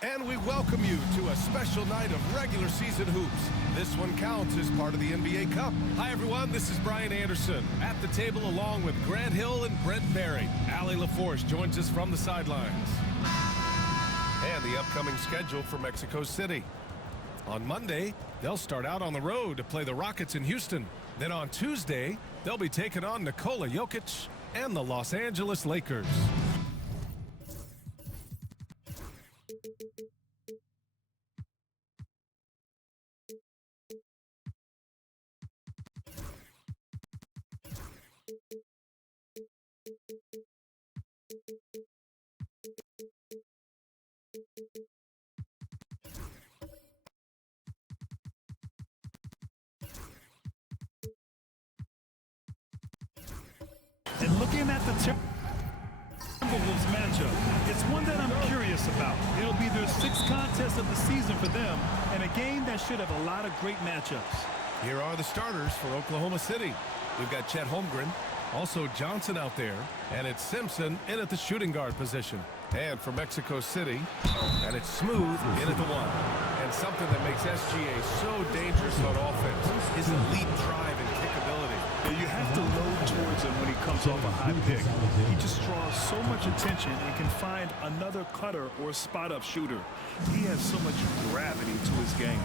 And we welcome you to a special night of regular season hoops. This one counts as part of the NBA Cup. Hi, everyone. This is Brian Anderson at the table along with Grant Hill and Brent Barry. Allie LaForce joins us from the sidelines. And the upcoming schedule for Mexico City. On Monday, they'll start out on the road to play the Rockets in Houston. Then on Tuesday, they'll be taking on Nikola Jokic and the Los Angeles Lakers. And looking at the Timberwolves matchup, it's one that I'm curious about. It'll be their sixth contest of the season for them, and a game that should have a lot of great matchups. Here are the starters for Oklahoma City. We've got Chet Holmgren, also Johnson out there, and it's Simpson in at the shooting guard position. And for Mexico City, and it's Smooth in at the one. And something that makes SGA so dangerous on offense is elite drive and kickability. You have to load towards him when he comes off a high pick. He just draws so much attention and can find another cutter or spot-up shooter. He has so much gravity to his game.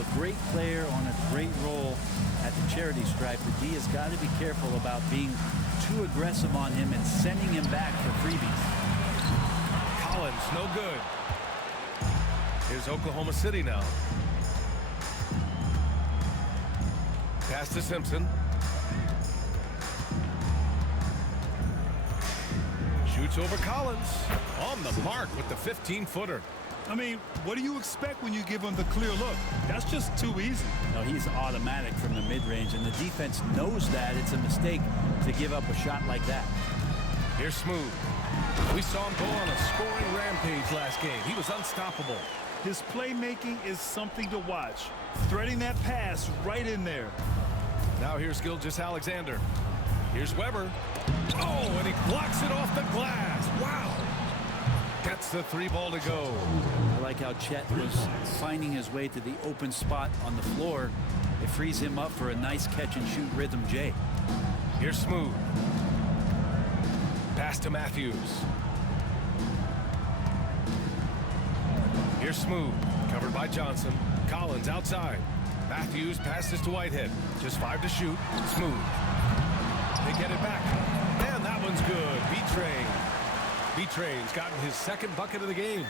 A great player on a great role at the charity stripe, but D has got to be careful about being too aggressive on him and sending him back for freebies. Collins, no good. Here's Oklahoma City now. Pass to Simpson. Shoots over Collins. On the mark with the 15-footer. I mean, what do you expect when you give him the clear look? That's just too easy. No, he's automatic from the mid-range, and the defense knows that it's a mistake to give up a shot like that. Here's Smooth. We saw him go on a scoring rampage last game. He was unstoppable. His playmaking is something to watch. Threading that pass right in there. Now here's Gilgeous-Alexander. Here's Weber. Oh, and he blocks it off the glass. Wow. Gets the three ball to go. I like how Chet was finding his way to the open spot on the floor. It frees him up for a nice catch-and-shoot rhythm J. Here's Smooth. Pass to Matthews. Here's Smooth. Covered by Johnson. Collins outside. Matthews passes to Whitehead. Just 5 to shoot. Smooth. They get it back. And that one's good. B-Train. B-Train's gotten his second bucket of the game.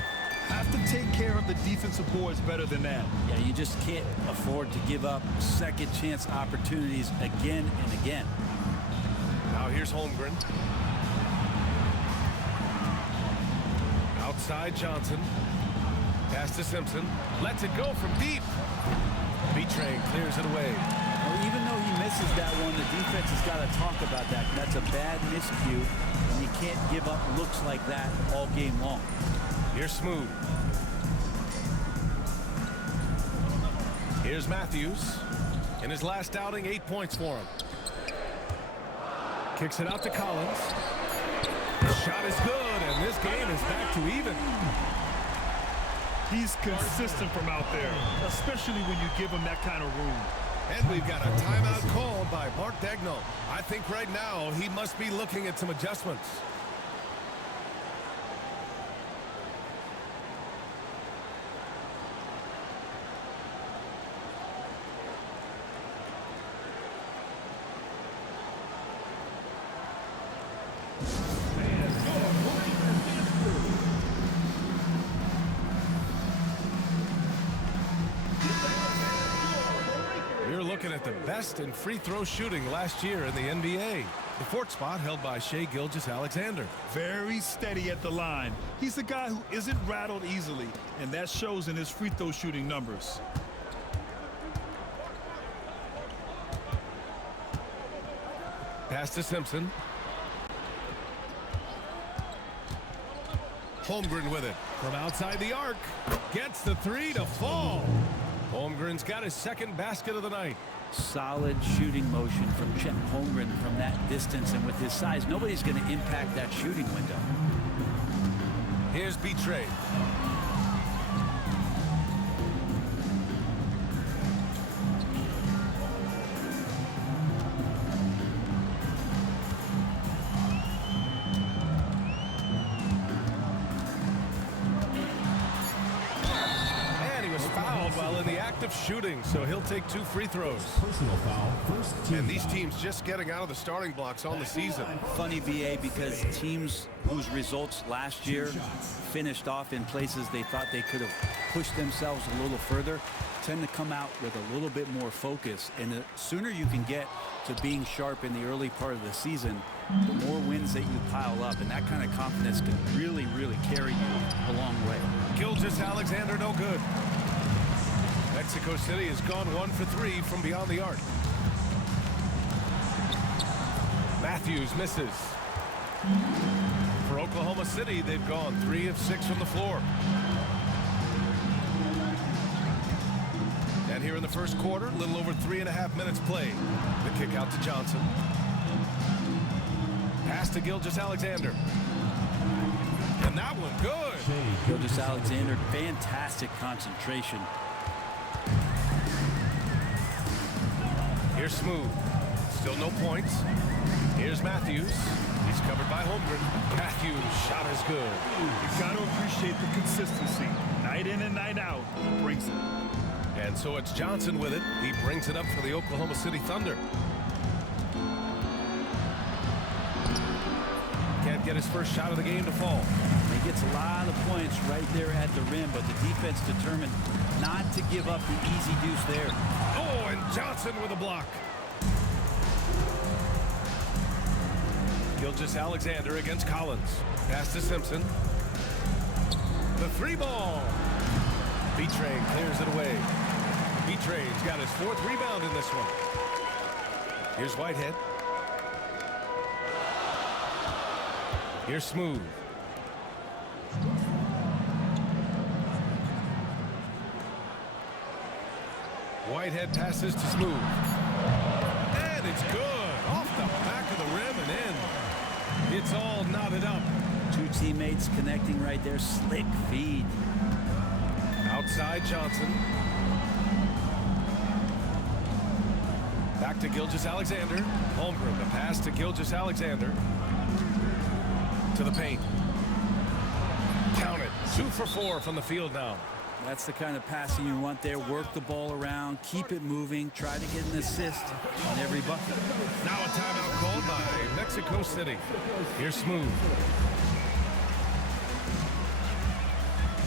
Have to take care of the defensive boards better than that. Yeah, you just can't afford to give up second chance opportunities again and again. Now here's Holmgren. Outside Johnson. Pass to Simpson. Lets it go from deep. B-Train clears it away. Well, even though he misses that one, the defense has got to talk about that. That's a bad miscue, and you can't give up looks like that all game long. Here's Smooth. Here's Matthews. In his last outing, 8 points for him. Kicks it out to Collins. The shot is good, and this game is back to even. He's consistent from out there, especially when you give him that kind of room. And we've got a timeout called by Mark Daigneault. I think right now he must be looking at some adjustments. Looking at the best in free throw shooting last year in the NBA. The fourth spot held by Shai Gilgeous-Alexander. Very steady at the line. He's a guy who isn't rattled easily, and that shows in his free throw shooting numbers. Pass to Simpson. Holmgren with it from outside the arc. Gets the three to fall. Holmgren's got his second basket of the night. Solid shooting motion from Chet Holmgren from that distance, and with his size, nobody's going to impact that shooting window. Here's B-Trade. effective shooting, so he'll take 2 free throws. Personal foul, first team And these foul. teams just getting out of the starting blocks on the season. Funny, BA, because teams whose results last year finished off in places they thought they could have pushed themselves a little further tend to come out with a little bit more focus. And the sooner you can get to being sharp in the early part of the season, the more wins that you pile up. And that kind of confidence can really, really carry you a long way. Gilgeous-Alexander, no good. Mexico City has gone 1 for 3 from beyond the arc. Matthews misses. For Oklahoma City, they've gone 3 of 6 from the floor. And here in the first quarter, a little over 3.5 minutes played. The kick out to Johnson. Pass to Gilgeous-Alexander. And that one good. Gilgeous-Alexander, fantastic concentration. Here's Smooth. Still no points. Here's Matthews. He's covered by Holmgren. Matthews' shot is good. You've got to appreciate the consistency. Night in and night out, he brings it. And so it's Johnson with it. He brings it up for the Oklahoma City Thunder. Can't get his first shot of the game to fall. He gets a lot of points right there at the rim, but the defense determined not to give up the easy deuce there. Oh, and Johnson with a block. Gilgeous-Alexander against Collins. Pass to Simpson. The 3 ball. B-Train clears it away. B-Train's got his 4th rebound in this one. Here's Whitehead. Here's Smooth. Whitehead passes to Smooth. And it's good. Off the back of the rim and in. It's all knotted up. 2 teammates connecting right there. Slick feed. Outside Johnson. Back to Gilgeous-Alexander. Holmgren, the pass to Gilgeous-Alexander. To the paint. Count it. 2 for 4 from the field now. That's the kind of passing you want there. Work the ball around, keep it moving, try to get an assist on every bucket. Now a timeout called by Mexico City. Here's Smooth.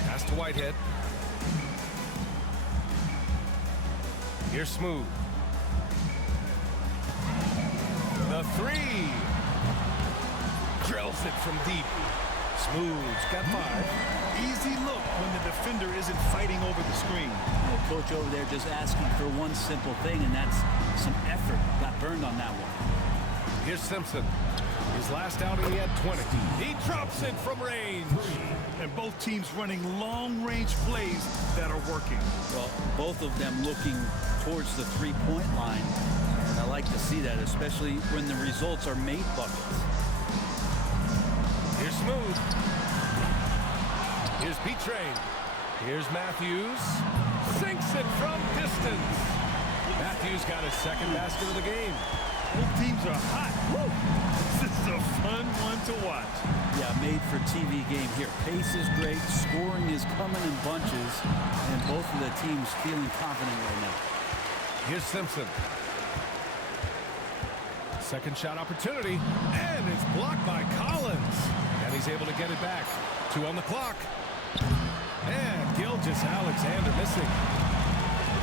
Pass to Whitehead. Here's Smooth. The 3. Drills it from deep. Smooth's got 5. Easy look when the defender isn't fighting over the screen. Coach over there just asking for one simple thing, and that's some effort. Got burned on that one. Here's Simpson. His last outing, he had 20. He drops it from range. And both teams running long-range plays that are working. Well, both of them looking towards the 3-point line. And I like to see that, especially when the results are made buckets. Here's Smooth. Here's B-Train. Here's Matthews. Sinks it from distance. Matthews got his 2nd basket of the game. Both teams are hot. Woo! This is a fun one to watch. Yeah, made for TV game here. Pace is great. Scoring is coming in bunches. And both of the teams feeling confident right now. Here's Simpson. 2nd shot opportunity. And it's blocked by Collins. And he's able to get it back. 2 on the clock. And Gilgeous-Alexander missing.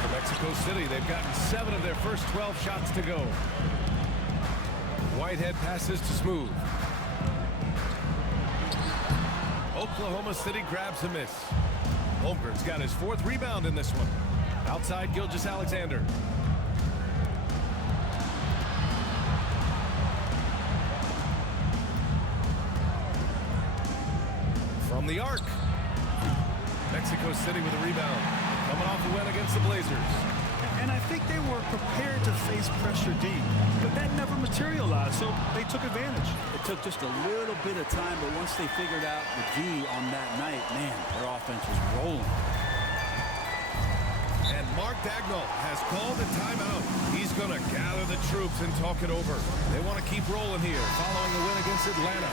For Mexico City, they've gotten 7 of their first 12 shots to go. Whitehead passes to Smooth. Oklahoma City grabs a miss. Holmgren's got his 4th rebound in this one. Outside Gilgeous-Alexander. From the arc. Mexico City with a rebound. Coming off a win against the Blazers. And I think they were prepared to face pressure deep, but that never materialized, so they took advantage. It took just a little bit of time, but once they figured out the D on that night, man, their offense was rolling. And Mark Dagnall has called a timeout. He's going to gather the troops and talk it over. They want to keep rolling here following the win against against Atlanta.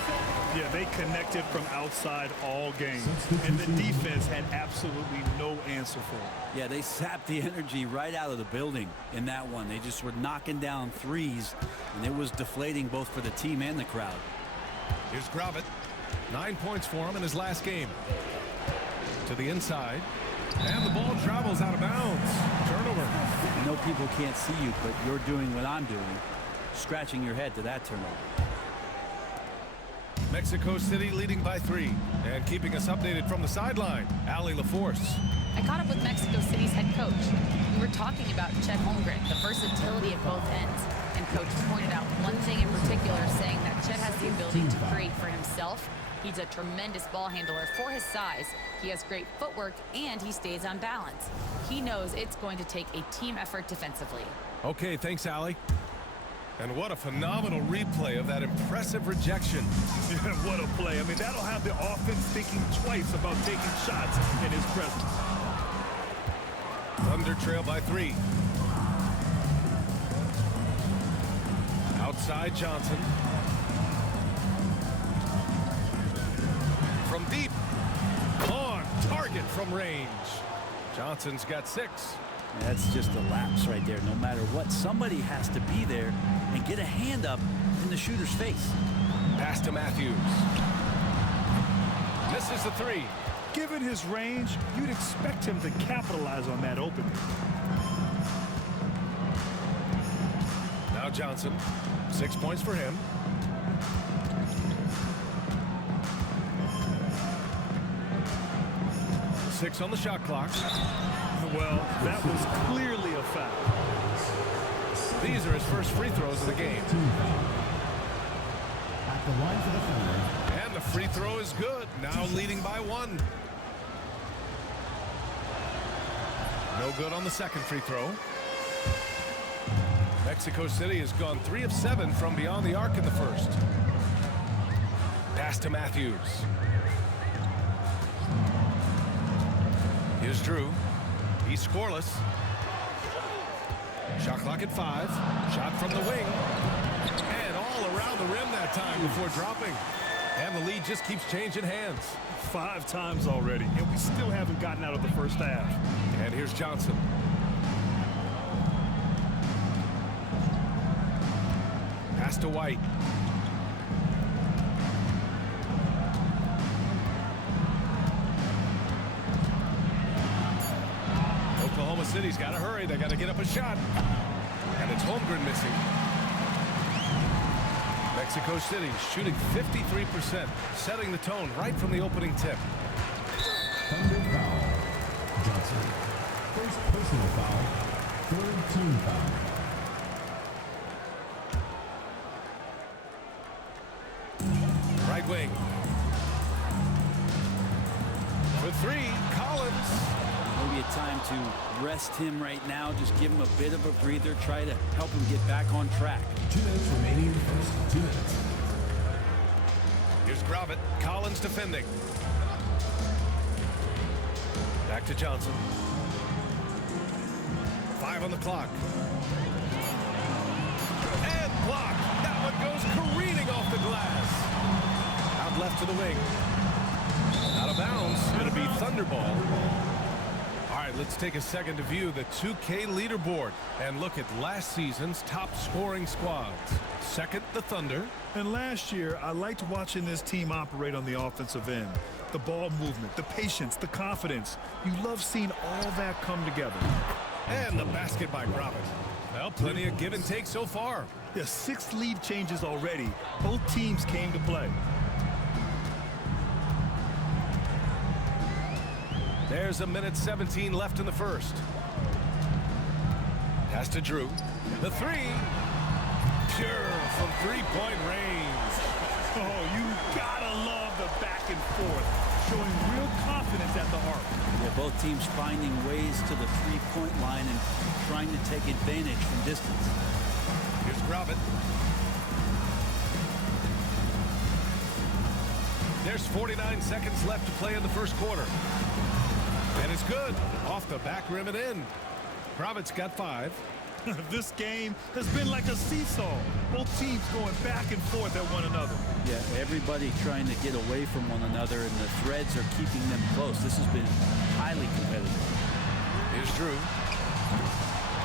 Yeah, they connected from outside all game, and the defense had absolutely no answer for it. Yeah, they sapped the energy right out of the building in that one. They just were knocking down threes, and it was deflating both for the team and the crowd. Here's Gravett. 9 points for him in his last game. To the inside. And the ball travels out of bounds. Turnover. I know people can't see you, but you're doing what I'm doing. Scratching your head to that turnover. Mexico City leading by 3. And keeping us updated from the sideline, Allie LaForce. I caught up with Mexico City's head coach. We were talking about Chet Holmgren, the versatility at both ends. And coach pointed out one thing in particular, saying that Chet has the ability to create for himself. He's a tremendous ball handler for his size. He has great footwork, and he stays on balance. He knows it's going to take a team effort defensively. Okay, thanks, Allie. And what a phenomenal replay of that impressive rejection. Yeah, what a play. I mean, that'll have the offense thinking twice about taking shots in his presence. Thunder trail by 3. Outside Johnson. From deep. On target from range. Johnson's got 6. That's just a lapse right there. No matter what, somebody has to be there and get a hand up in the shooter's face. Pass to Matthews. Misses the 3. Given his range, you'd expect him to capitalize on that opening. Now Johnson. 6 points for him. Six on the shot clock. Well, that was clearly a foul. These are his first free throws of the game. At the line for the Thunder. And the free throw is good. Now leading by 1. No good on the second free throw. Mexico City has gone 3 of 7 from beyond the arc in the first. Pass to Matthews. Here's Drew. He's scoreless. Shot clock at 5. Shot from the wing. And all around the rim that time before dropping. And the lead just keeps changing hands. 5 times already, and we still haven't gotten out of the first half. And here's Johnson. Pass to White. Oklahoma City's got to hurry. They got to get up a shot. And it's Holmgren missing. Mexico City shooting 53%, setting the tone right from the opening tip. Thunder foul. Johnson. First personal foul. Third team foul. Right wing. For 3, Collins. Maybe a time to rest him right now. Just give him a bit of a breather. Try to help him get back on track. 2 minutes remaining in the first. 2 minutes. Here's Gravett. Collins defending. Back to Johnson. 5 on the clock. And blocked. That one goes careening off the glass. Out left to the wing. Out of bounds. Going to be Thunderball. All right, let's take a second to view the 2K leaderboard and look at last season's top scoring squads. Second, the Thunder. And last year, I liked watching this team operate on the offensive end. The ball movement, the patience, the confidence. You love seeing all that come together. And the basket by Gravett. Well, plenty of give and take so far. Yeah, 6 lead changes already. Both teams came to play. There's a minute 17 left in the first. Pass to Drew. The 3. Pure from three-point range. Oh, you gotta love the back and forth, showing real confidence at the arc. Yeah, both teams finding ways to the three-point line and trying to take advantage from distance. Here's Gravett. There's 49 seconds left to play in the first quarter. And it's good. Off the back rim and in. Gravett's got 5. This game has been like a seesaw. Both teams going back and forth at one another. Yeah, everybody trying to get away from one another, and the threads are keeping them close. This has been highly competitive. Here's Drew.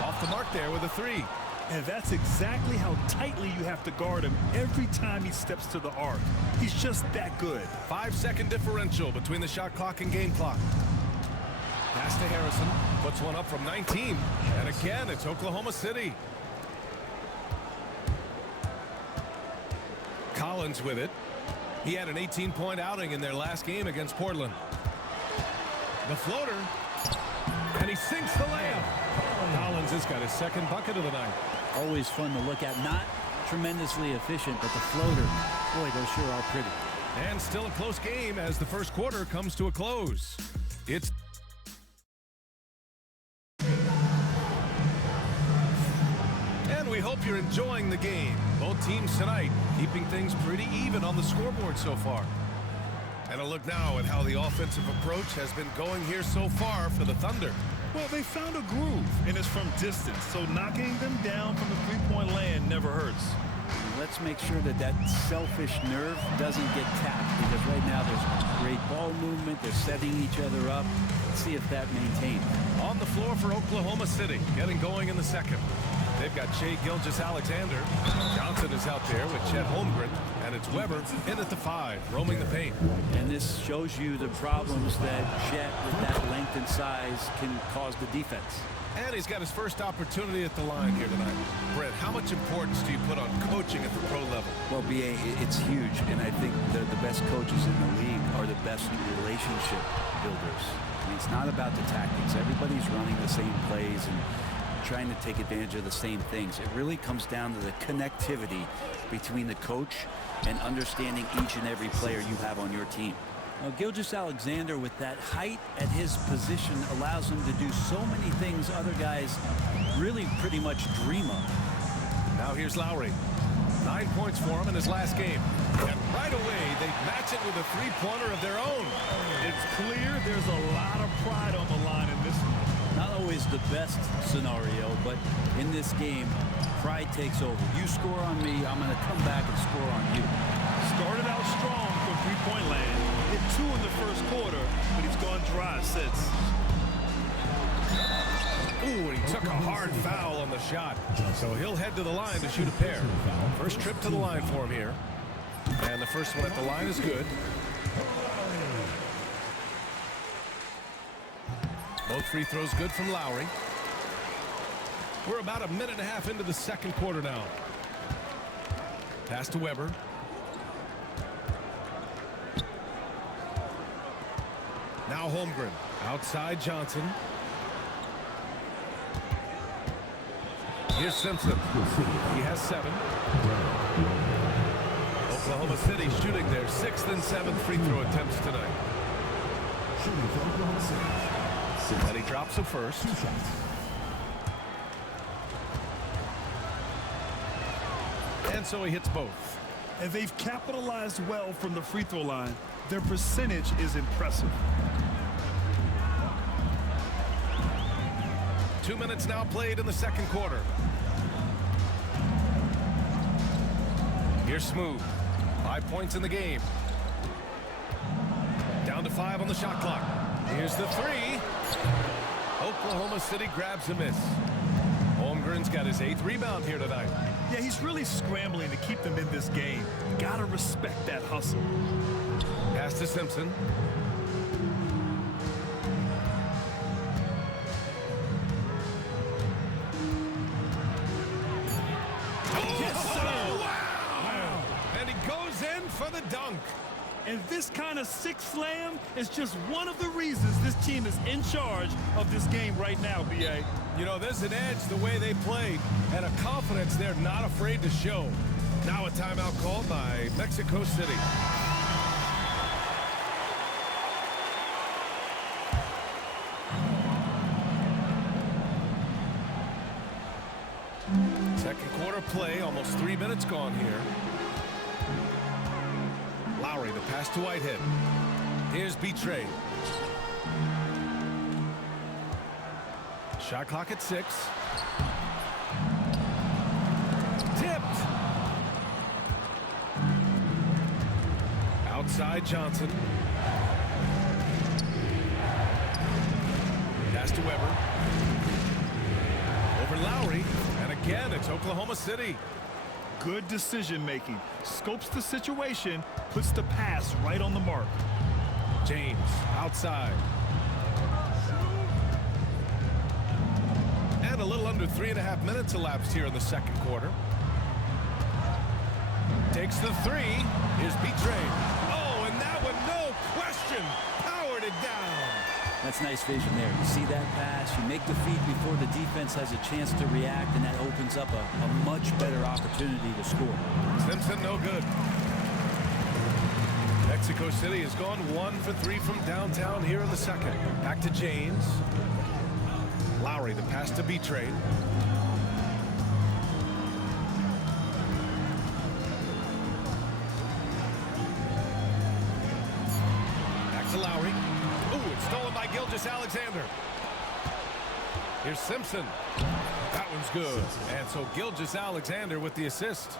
Off the mark there with a three. And that's exactly how tightly you have to guard him every time he steps to the arc. He's just that good. 5-second differential between the shot clock and game clock. Pass to Harrison. Puts one up from 19. And again, it's Oklahoma City. Collins with it. He had an 18-point outing in their last game against Portland. The floater. And he sinks the layup. Collins has got his second bucket of the night. Always fun to look at. Not tremendously efficient, but the floater, boy, those sure are pretty. And still a close game as the first quarter comes to a close. It's and we hope you're enjoying the game. Both teams tonight keeping things pretty even on the scoreboard so far. And a look now at how the offensive approach has been going here so far for the Thunder. Well, they found a groove, and it's from distance, so knocking them down from the three-point land never hurts. Let's make sure that that selfish nerve doesn't get tapped, because right now there's great ball movement. They're setting each other up. Let's see if that maintains. On the floor for Oklahoma City, getting going in the second. They've got Shai Gilgeous-Alexander. Johnson is out there with Chet Holmgren, and it's Weber in at the 5, roaming the paint. And this shows you the problems that Chet, with that length and size, can cause the defense. And he's got his first opportunity at the line here tonight. Brent, how much importance do you put on coaching at the pro level? Well, B.A., it's huge, and I think the best coaches in the league are the best relationship builders. I mean, it's not about the tactics. Everybody's running the same plays and trying to take advantage of the same things. It really comes down to the connectivity between the coach and understanding each and every player you have on your team. Now, Gilgeous-Alexander, with that height at his position, allows him to do so many things other guys really pretty much dream of. Now here's Lowry. 9 points for him in his last game. And right away, they match it with a three-pointer of their own. It's clear there's a lot of pride on the line in this one. Not always the best scenario, but in this game, pride takes over. You score on me, I'm going to come back and score on you. Started out strong from three-point land. Hit 2 in the first quarter, but he's gone dry since. Ooh, and he took a hard foul on the shot. So he'll head to the line to shoot a pair. First trip to the line for him here. And the first one at the line is good. Both free throws good from Lowry. We're about a minute and a half into the second quarter now. Pass to Weber. Now Holmgren. Outside Johnson. Here's Simpson. He has 7. Oklahoma City shooting their 6th and 7th free throw attempts tonight. Shooting for Oklahoma City. And he drops the first. 2 shots. And so he hits both. And they've capitalized well from the free throw line. Their percentage is impressive. 2 minutes now played in the second quarter. Here's Smooth. 5 points in the game. Down to 5 on the shot clock. Here's the 3. Oklahoma City grabs a miss. Holmgren's got his 8th rebound here tonight. Yeah, he's really scrambling to keep them in this game. Gotta respect that hustle. Pass to Simpson. Yes, sir. Wow! And he goes in for the dunk. And this kind of sick slam is just one of the reasons this team is in charge of this game right now, B.A. You know, there's an edge the way they played and a confidence they're not afraid to show. Now a timeout called by Mexico City. Second quarter play, almost 3 minutes gone here. Lowry, the pass to Whitehead. Here's Betrayed. Shot clock at 6. Tipped. side, Johnson. Pass to Weber. Over Lowry. And again, it's Oklahoma City. Good decision making. Scopes the situation, puts the pass right on the mark. James outside. And a little under 3.5 minutes elapsed here in the second quarter. Takes the three. Here's B-Train. Oh, and that one, no question, powered it down. That's nice vision there. You see that pass, you make the feed before the defense has a chance to react, and that opens up a much better opportunity to score. Simpson, no good. Mexico City has gone 1 for 3 from downtown here in the second. Back to James. Lowry, the pass to B-Train. Back to Lowry. Ooh, it's stolen by Gilgeous-Alexander. Here's Simpson. That one's good. And so Gilgeous-Alexander with the assist.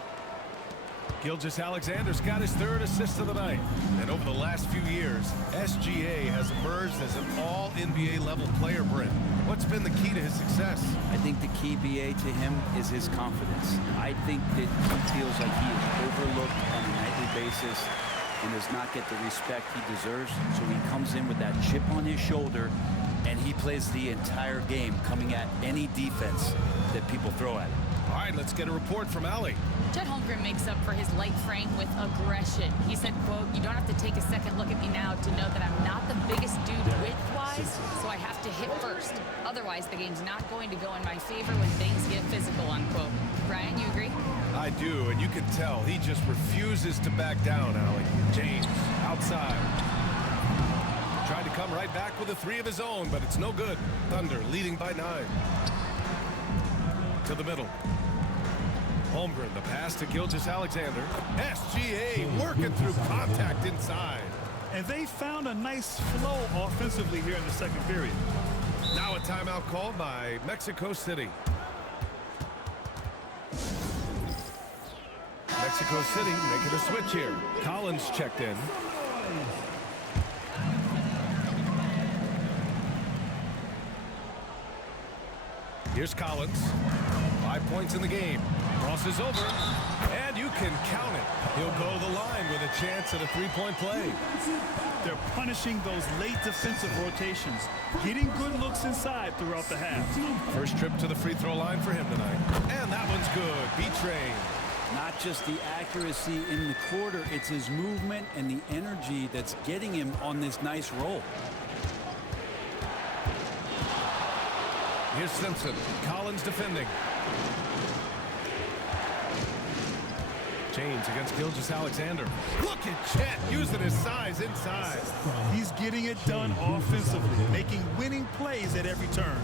Gilgeous-Alexander's got his 3rd assist of the night. And over the last few years, SGA has emerged as an all-NBA level player, Brent. What's been the key to his success? I think the key, BA, to him is his confidence. I think that he feels like he is overlooked on a nightly basis and does not get the respect he deserves. So he comes in with that chip on his shoulder, and he plays the entire game, coming at any defense that people throw at him. All right, let's get a report from Allie. Chet Holmgren makes up for his light frame with aggression. He said, quote, "You don't have to take a second look at me now to know that I'm not the biggest dude width-wise, so I have to hit first. Otherwise, the game's not going to go in my favor when things get physical," unquote. Brian, you agree? I do, and you can tell he just refuses to back down, Allie. James, outside. Tried to come right back with a 3 of his own, but it's no good. Thunder leading by 9. To the middle. Holmgren, the pass to Gilgeous-Alexander. SGA working through contact inside. And they found a nice flow offensively here in the second period. Now a timeout called by Mexico City. Mexico City making a switch here. Collins checked in. Here's Collins. 5 points in the game. Crosses over, and you can count it. He'll go to the line with a chance at a 3-point play. They're punishing those late defensive rotations, getting good looks inside throughout the half. First trip to the free throw line for him tonight. And that one's good. B-Train. Not just the accuracy in the quarter, it's his movement and the energy that's getting him on this nice roll. Here's Simpson. Collins defending. James against Gilgeous-Alexander. Look at Chet using his size inside. He's getting it done offensively, making winning plays at every turn.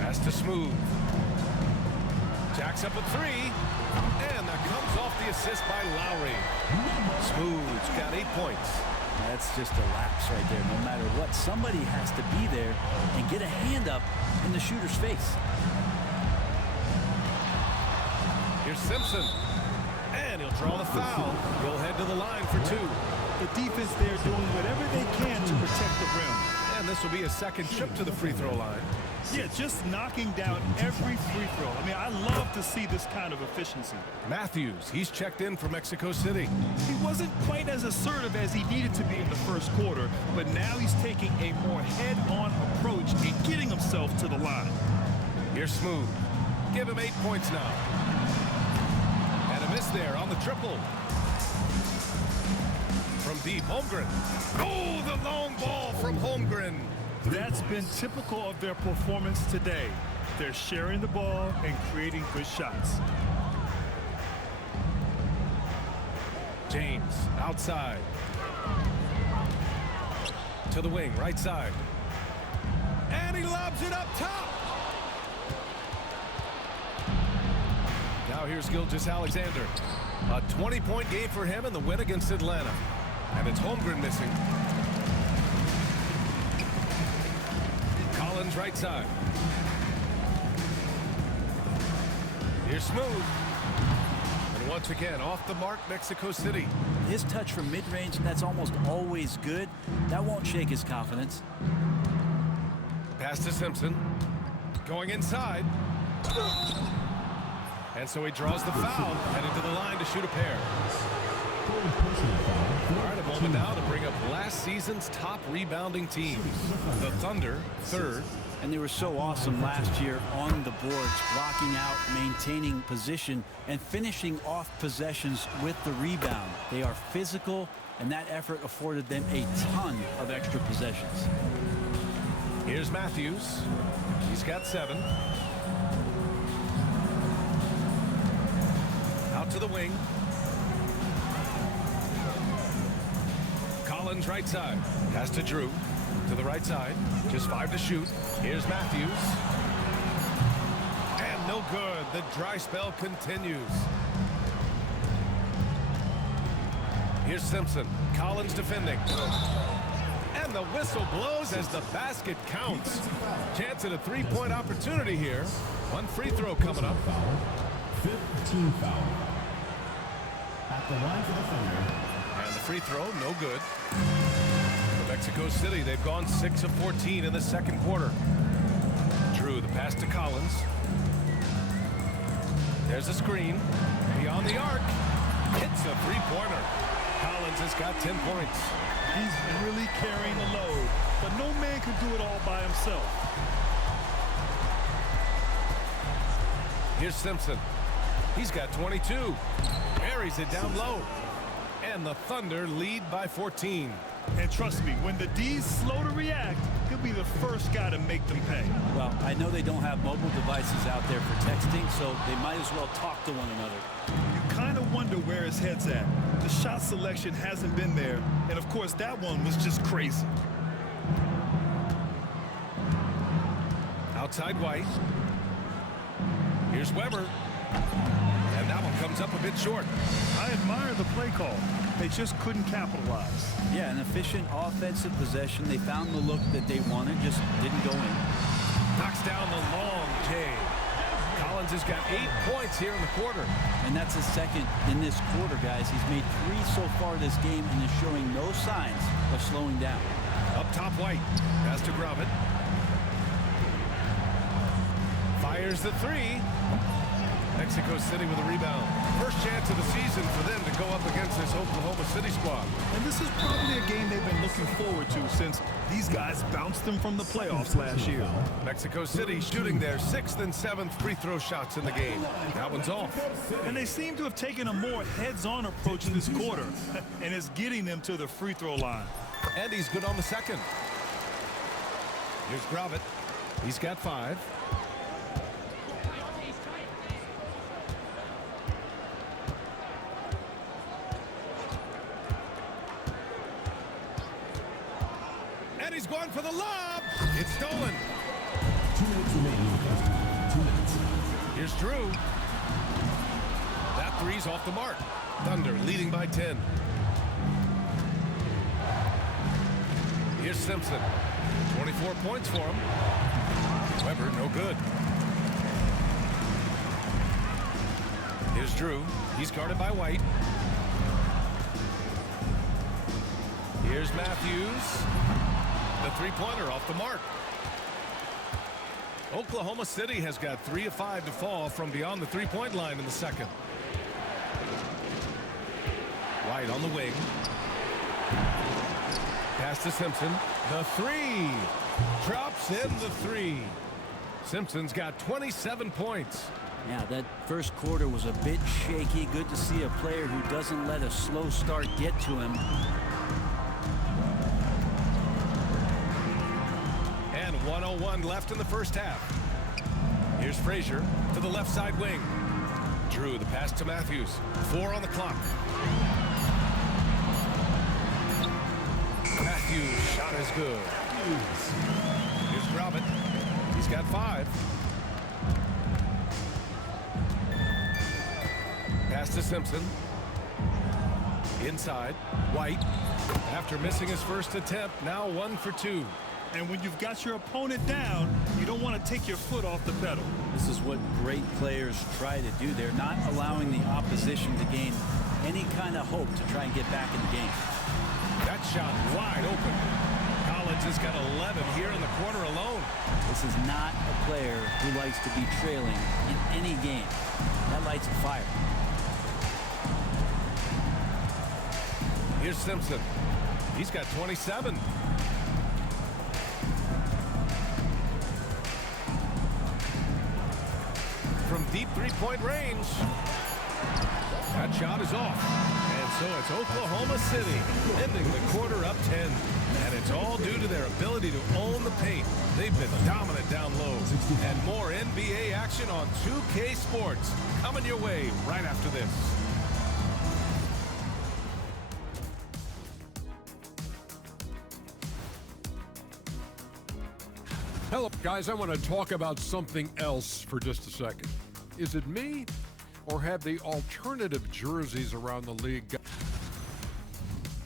Pass to Smooth. Jacks up a 3. And that comes off the assist by Lowry. Smooth's got 8 points. That's just a lapse right there. No matter what, somebody has to be there and get a hand up in the shooter's face. Here's Simpson. And he'll draw the foul. He'll head to the line for 2. The defense there doing whatever they can to protect the rim. And this will be a second trip to the free throw line. Yeah, just knocking down every free throw. I mean, I love to see this kind of efficiency. Matthews, he's checked in for Mexico City. He wasn't quite as assertive as he needed to be in the first quarter, but now he's taking a more head-on approach and getting himself to the line. Here's Smooth. Give him 8 points now. And a miss there on the triple. From deep, Holmgren. Oh, the long ball from Holmgren. That's been typical of their performance today. They're sharing the ball and creating good shots. James, outside. To the wing, right side. And he lobs it up top. Now here's Gilgeous-Alexander. A 20-point game for him in the win against Atlanta. And it's Holmgren missing. Collins right side. Here's Smooth. And once again. Off the mark, Mexico City. His touch from mid-range, that's almost always good. That won't shake his confidence. Pass to Simpson. Going inside. And so he draws the foul, headed to the line to shoot a pair. All right, a moment now to bring up last season's top rebounding team. The Thunder, third. And they were so awesome last year on the boards, blocking out, maintaining position, and finishing off possessions with the rebound. They are physical, and that effort afforded them a ton of extra possessions. Here's Matthews. He's got 7. Out to the wing. Collins right side. Pass to Drew. To the right side. Just 5 to shoot. Here's Matthews. And no good. The dry spell continues. Here's Simpson. Collins defending. And the whistle blows as the basket counts. Chance at a 3-point opportunity here. One free throw coming up. 15 foul. At the line for the Thunder. And the free throw, no good. For Mexico City, they've gone 6 of 14 in the second quarter. Drew, the pass to Collins. There's a screen. Beyond the arc. Hits a three-pointer. Collins has got 10 points. He's really carrying the load, but no man can do it all by himself. Here's Simpson. He's got 22. Buries it down low. And the Thunder lead by 14. And trust me, when the D's slow to react, he'll be the first guy to make them pay. Well, I know they don't have mobile devices out there for texting, so they might as well talk to one another. You kind of wonder where his head's at. The shot selection hasn't been there, and of course that one was just crazy. Outside White. Here's Weber. And that one comes up a bit short. I admire the play call. They just couldn't capitalize. Yeah, an efficient offensive possession. They found the look that they wanted, just didn't go in. Knocks down the long J. Collins has got 8 points here in the quarter. And that's his second in this quarter, guys. He's made 3 so far this game and is showing no signs of slowing down. Up top White. Pass to Grubbin. Fires the 3. Mexico City with a rebound. First chance of the season for them to go up against this Oklahoma City squad. And this is probably a game they've been looking forward to since these guys bounced them from the playoffs last year. Mexico City shooting their 6th and 7th free throw shots in the game. That one's off. And they seem to have taken a more heads-on approach this quarter, and it's getting them to the free throw line. And he's good on the second. Here's Gravett. He's got 5. And he's going for the lob. It's stolen. 2 minutes remaining. 2 minutes. Here's Drew. That three's off the mark. Thunder leading by 10. Here's Simpson. 24 points for him. Weber, no good. Here's Drew. He's guarded by White. Here's Matthews. The three-pointer off the mark. Oklahoma City has got 3 of 5 to fall from beyond the three-point line in the second. White on the wing. Pass to Simpson. The 3. Drops in the 3. Simpson's got 27 points. Yeah, that first quarter was a bit shaky. Good to see a player who doesn't let a slow start get to him. And 1:01 left in the first half. Here's Frazier to the left side wing. Drew, the pass to Matthews. 4 on the clock. Matthews shot is good. Here's Gravett. He's got 5. Pass to Simpson. Inside. White. After missing his first attempt, now 1 for 2. And when you've got your opponent down, you don't want to take your foot off the pedal. This is what great players try to do. They're not allowing the opposition to gain any kind of hope to try and get back in the game. That shot wide open. Collins has got 11 here in the quarter alone. This is not a player who likes to be trailing in any game. That lights a fire. Here's Simpson. He's got 27. From deep three-point range. That shot is off. And so it's Oklahoma City ending the quarter up 10. And it's all due to their ability to own the paint. They've been dominant down low. And more NBA action on 2K Sports coming your way right after this. Hello, guys. I want to talk about something else for just a second. Is it me, or have the alternative jerseys around the league?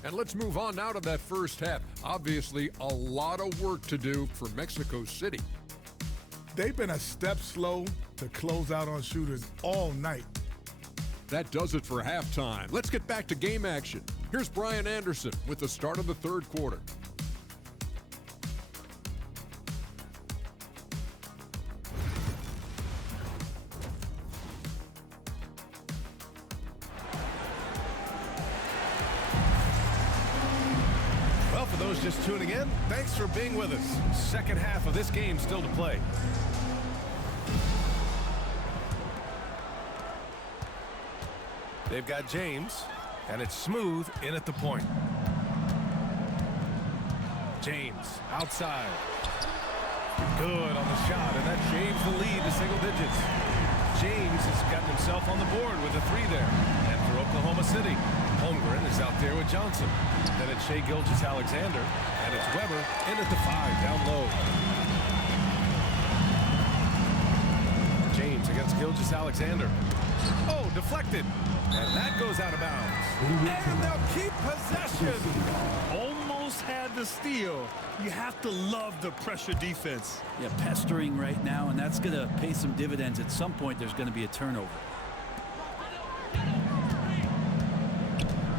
And let's move on now to that first half. Obviously, a lot of work to do for Mexico City. They've been a step slow to close out on shooters all night. That does it for halftime. Let's get back to game action. Here's Brian Anderson with the start of the third quarter. Well, for those just tuning in, thanks for being with us. Second half of this game still to play. They've got James, and it's Smooth in at the point. James outside. Good on the shot, and that shaves the lead to single digits. James has gotten himself on the board with a three there. And for Oklahoma City, Holmgren is out there with Johnson. Then it's Shai Gilgeous-Alexander, and it's Weber in at the 5 down low. James against Gilgeous-Alexander. Oh, deflected. And that goes out of bounds. And they'll keep possession. Almost had the steal. You have to love the pressure defense. Yeah, pestering right now, and that's going to pay some dividends. At some point, there's going to be a turnover.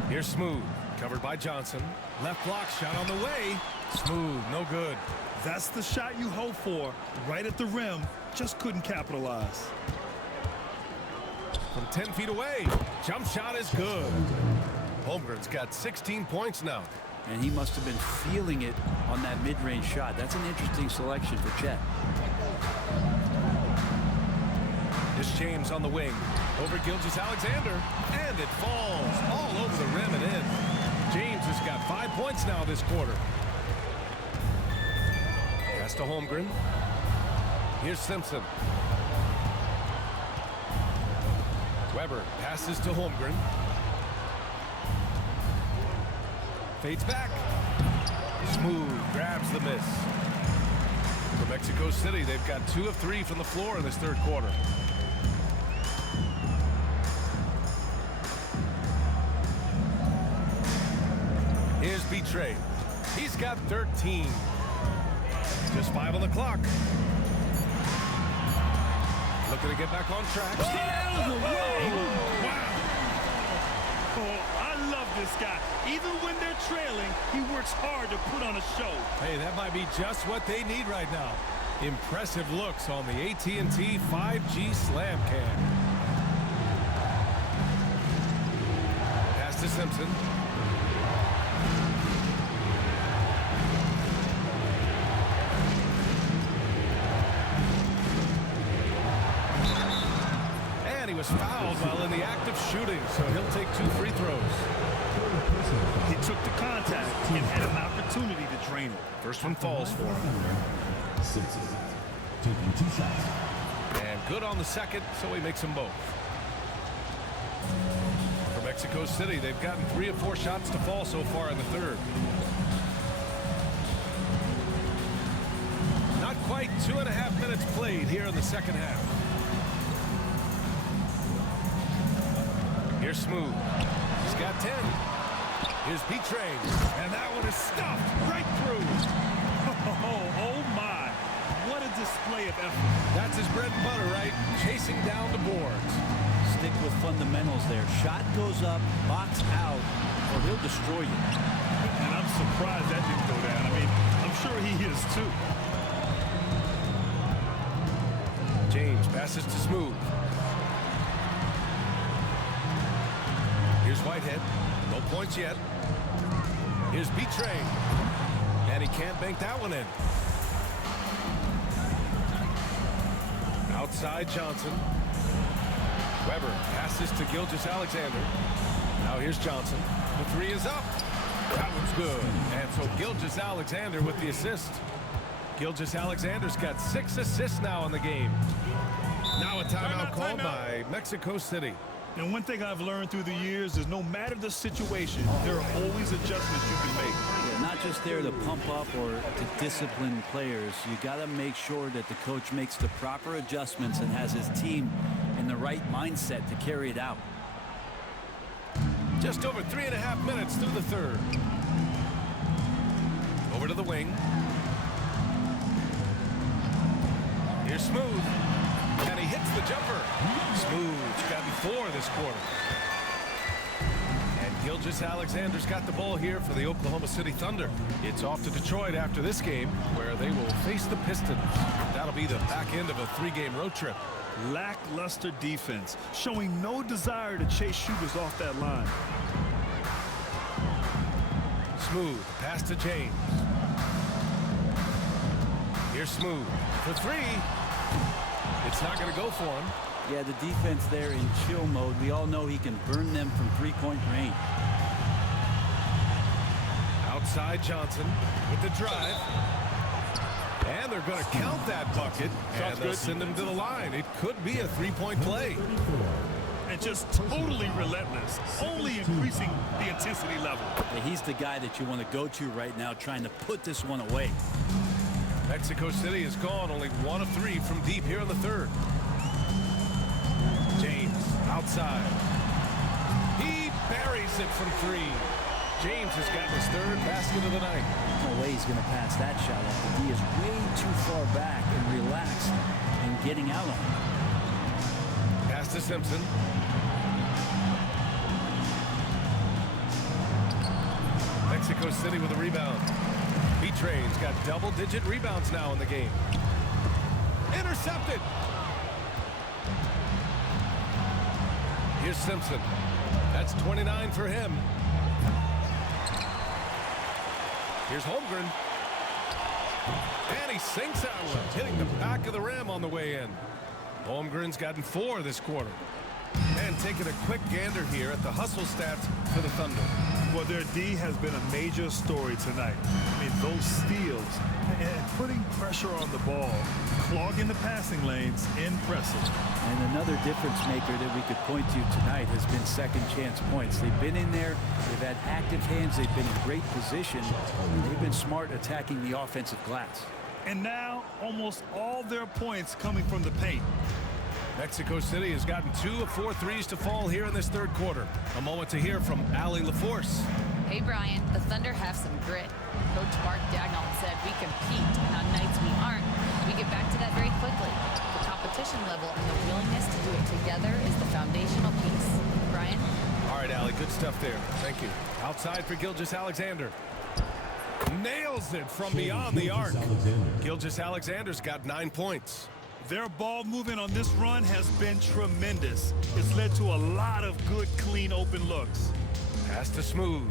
Here's Smooth, covered by Johnson. Left block shot on the way. Smooth, no good. That's the shot you hope for. Right at the rim, just couldn't capitalize. From 10 feet away, jump shot is good. Holmgren's got 16 points now. And he must have been feeling it on that mid-range shot. That's an interesting selection for Chet. Here's James on the wing. Over Gilgeous-Alexander. And it falls all over the rim and in. James has got 5 points now this quarter. Pass to Holmgren. Here's Simpson. Weber passes to Holmgren. Fades back. Smooth grabs the miss. For Mexico City, they've got 2 of 3 from the floor in this third quarter. Here's Betray. He's got 13. Just 5 on the clock. Looking to get back on track. Wow. Oh, I love this guy. Even when they're trailing, he works hard to put on a show. Hey, that might be just what they need right now. Impressive looks on the AT&T 5G Slam Cam. Pass to Simpson. And he was fouled while in the act of shooting, so he'll take 2 free throws. He took the contact and had an opportunity to drain it. First one falls for him. Simpson taking 2 shots. And good on the second, so he makes them both. For Mexico City, they've gotten 3 of 4 shots to fall so far in the third. Not quite 2.5 minutes played here in the second half. Here's Smooth. He's got 10. Here's Betray. And that one is stuffed right through. Oh my. What a display of effort. That's his bread and butter, right? Chasing down the boards. Stick with fundamentals there. Shot goes up, box out, or he'll destroy you. And I'm surprised that didn't go down. I mean, I'm sure he is too. James passes to Smooth. Here's Whitehead. No points yet. Here's B-Train. And he can't bank that one in. Outside Johnson. Weber passes to Gilgeous-Alexander. Now here's Johnson. The three is up. That one's good. And so Gilgeous-Alexander with the assist. Gilgeous-Alexander's got 6 assists now in the game. Now a timeout called by Mexico City. And one thing I've learned through the years is no matter the situation, there are always adjustments you can make. Yeah, not just there to pump up or to discipline players. You got to make sure that the coach makes the proper adjustments and has his team in the right mindset to carry it out. Just over 3.5 minutes through the third. Over to the wing. Here's Smooth. And he hits the jumper. Smooth's gotten 4 this quarter. And Gilgeous-Alexander's got the ball here for the Oklahoma City Thunder. It's off to Detroit after this game, where they will face the Pistons. That'll be the back end of a 3-game road trip. Lackluster defense, showing no desire to chase shooters off that line. Smooth, pass to James. Here's Smooth for 3. It's not going to go for him. Yeah, the defense there in chill mode. We all know he can burn them from 3-point range. Outside Johnson with the drive. And they're going to count that bucket. And they'll send him to the line. It could be a 3-point play. And just totally relentless, only increasing the intensity level. Yeah, he's the guy that you want to go to right now, trying to put this one away. Mexico City has gone only 1 of 3 from deep here in the third. James outside. He buries it from 3. James has gotten his 3rd basket of the night. No way he's going to pass that shot after he is way too far back and relaxed and getting out on it. Pass to Simpson. Mexico City with a rebound. B-Train's got double-digit rebounds now in the game. Intercepted. Here's Simpson. That's 29 for him. Here's Holmgren. And he sinks that one, hitting the back of the rim on the way in. Holmgren's gotten 4 this quarter. And taking a quick gander here at the hustle stats for the Thunder. Well, their D has been a major story tonight. I mean, those steals and putting pressure on the ball, clogging the passing lanes, impressive. And another difference maker that we could point to tonight has been second chance points. They've been in there, they've had active hands, they've been in great position, and they've been smart attacking the offensive glass. And now, almost all their points coming from the paint. Mexico City has gotten 2 of 4 threes to fall here in this third quarter. A moment to hear from Allie LaForce. Hey, Brian, the Thunder have some grit. Coach Mark Dagnall said we compete, and on nights we aren't, we get back to that very quickly. The competition level and the willingness to do it together is the foundational piece. Brian? All right, Allie, good stuff there. Thank you. Outside for Gilgeous-Alexander. Nails it from beyond the arc. Gilgeous-Alexander's got 9 points. Their ball movement on this run has been tremendous. It's led to a lot of good, clean, open looks. Pass to Smooth.